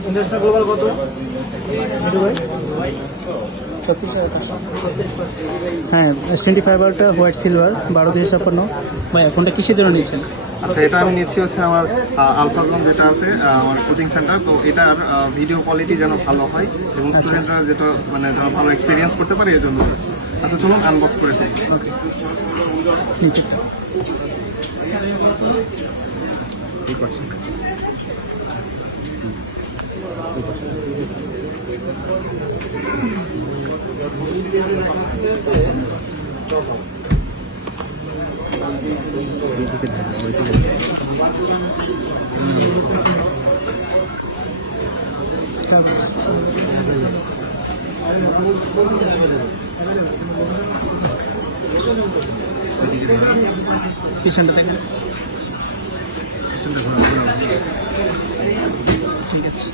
International global কত ভাই? হ্যাঁ, S25 ফাইবারটা হোয়াইট সিলভার 12,56 ভাই। কোনটা কিসের জন্য নিয়েছেন? আচ্ছা, এটা আমি নিচ্ছি হচ্ছে আমার আলফাগন যেটা আছে আমার কোচিং সেন্টার, তো এটার ভিডিও কোয়ালিটি যেন ভালো হয় এবং স্টুডেন্টরা যেটা মানে যেন ভালো এক্সপিরিয়েন্স করতে পারে এই জন্য নিচ্ছি। আচ্ছা চলুন আনবক্স করে দেখি। ওকে, নিচে পিছনটা দেখেন। ঠিক আছে।